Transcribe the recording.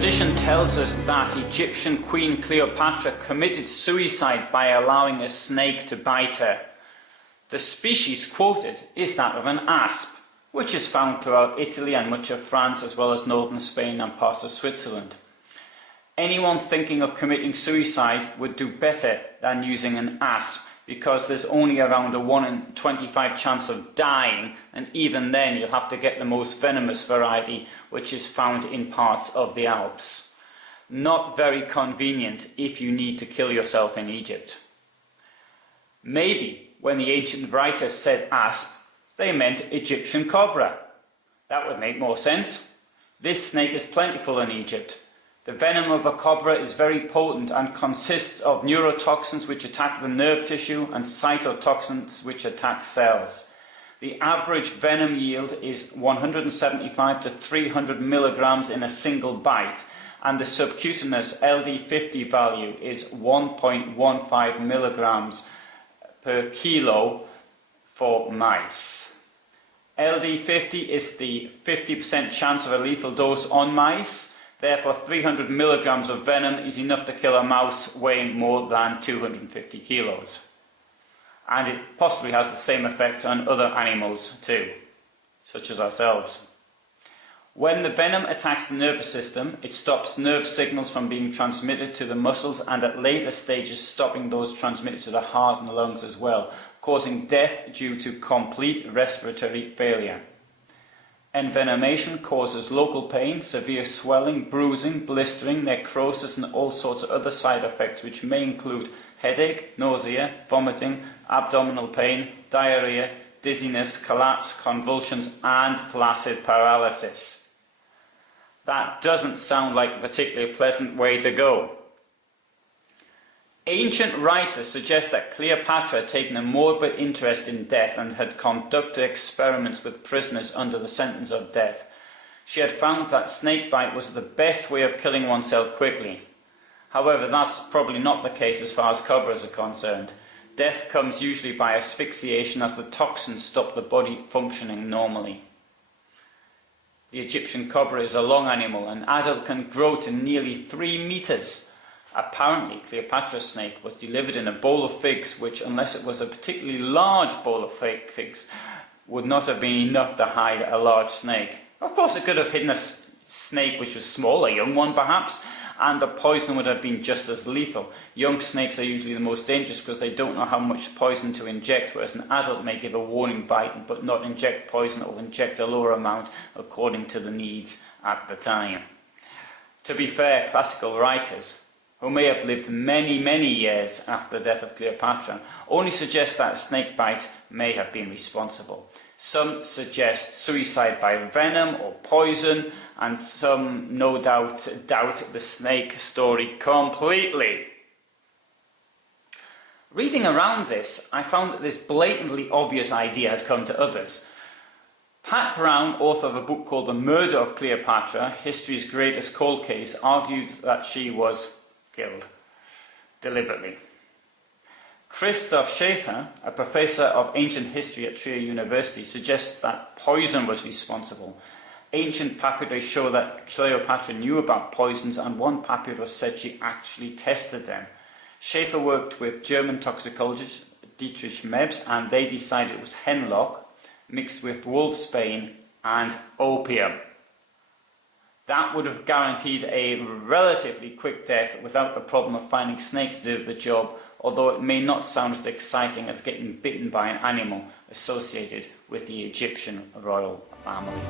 Tradition tells us that Egyptian Queen Cleopatra committed suicide by allowing a snake to bite her. The species quoted is that of an asp, which is found throughout Italy and much of France, as well as northern Spain and parts of Switzerland. Anyone thinking of committing suicide would do better than using an asp, because there's only around a 1 in 25 chance of dying, and even then you'll have to get the most venomous variety, which is found in parts of the Alps. Not very convenient if you need to kill yourself in Egypt. Maybe when the ancient writers said asp, they meant Egyptian cobra. That would make more sense. This snake is plentiful in Egypt. The venom of a cobra is very potent and consists of neurotoxins which attack the nerve tissue and cytotoxins which attack cells. The average venom yield is 175 to 300 milligrams in a single bite, and the subcutaneous LD50 value is 1.15 milligrams per kilo for mice. LD50 is the 50% chance of a lethal dose on mice. Therefore, 300 milligrams of venom is enough to kill a mouse weighing more than 250 kilos. And it possibly has the same effect on other animals too, such as ourselves. When the venom attacks the nervous system, it stops nerve signals from being transmitted to the muscles, and at later stages stopping those transmitted to the heart and the lungs as well, causing death due to complete respiratory failure. Envenomation causes local pain, severe swelling, bruising, blistering, necrosis, and all sorts of other side effects, which may include headache, nausea, vomiting, abdominal pain, diarrhea, dizziness, collapse, convulsions, and flaccid paralysis. That doesn't sound like a particularly pleasant way to go. Ancient writers suggest that Cleopatra had taken a morbid interest in death and had conducted experiments with prisoners under the sentence of death. She had found that snakebite was the best way of killing oneself quickly. However, that's probably not the case as far as cobras are concerned. Death comes usually by asphyxiation, as the toxins stop the body functioning normally. The Egyptian cobra is a long animal. An adult can grow to nearly 3 meters. Apparently, Cleopatra's snake was delivered in a bowl of figs, which, unless it was a particularly large bowl of figs, would not have been enough to hide a large snake. Of course, it could have hidden a snake which was small, a young one perhaps, and the poison would have been just as lethal. Young snakes are usually the most dangerous because they don't know how much poison to inject, whereas an adult may give a warning bite but not inject poison, or inject a lower amount according to the needs at the time. To be fair, classical writers, who may have lived many years after the death of Cleopatra, only suggest that a snakebite may have been responsible. Some suggest suicide by venom or poison, and some no doubt doubt the snake story completely. Reading around this, I found that this blatantly obvious idea had come to others. Pat Brown, author of a book called The Murder of Cleopatra, History's Greatest Cold Case, argued that she was killed deliberately. Christoph Schäfer, a professor of ancient history at Trier University, suggests that poison was responsible. Ancient papyri show that Cleopatra knew about poisons, and one papyrus said she actually tested them. Schäfer worked with German toxicologist Dietrich Mebs, and they decided it was hemlock mixed with wolfsbane and opium. That would have guaranteed a relatively quick death without the problem of finding snakes to do the job, although it may not sound as exciting as getting bitten by an animal associated with the Egyptian royal family.